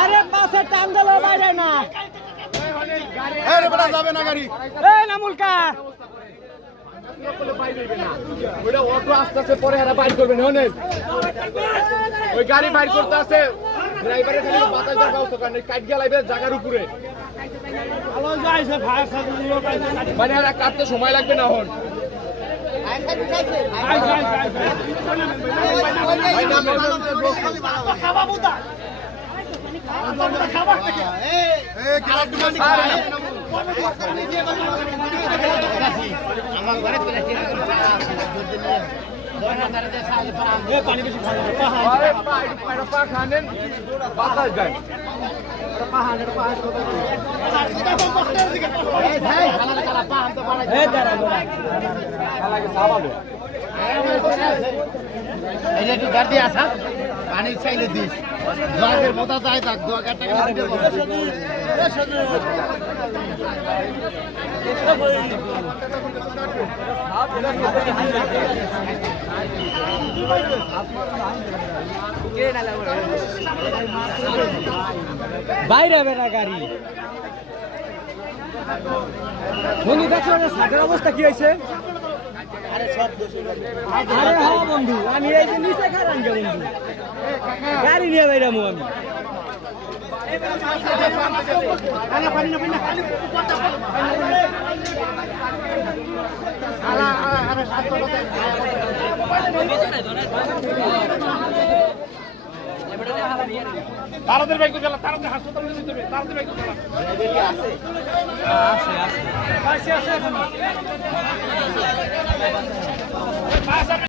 আরে পাশে টান দিল বাইরে না যাবে না গাড়ি না মুলকা ওইটা অটো আস্তে আস্তে পরে এরা বাইর করবে না ওই গাড়ি বাইর করতে আছে ড্রাইভারের খালি বাতাস দেওয়ার ব্যবস্থা করেন কাট গিয়ে লাগবে জায়গার উপরে মানে এরা কাটতে সময় লাগবে না হন পানি বেশি খানেন বাতাস যায় পানি চাইলে দিস জগের মতো চাই থাক 2000 টাকা বাইরে হবে না গাড়ি বন্ধু দেখছো সাদের অবস্থা কি হয়েছে আরে হ্যাঁ বন্ধু আমি এই যে নিচে খারান গে বন্ধু গাড়ি নিয়ে বাইরামু আমি তারাদের বাইক চালা তারাদের হাসপাতালে যেতে হবে তারাদের বাইক চালা আছে আছে আছে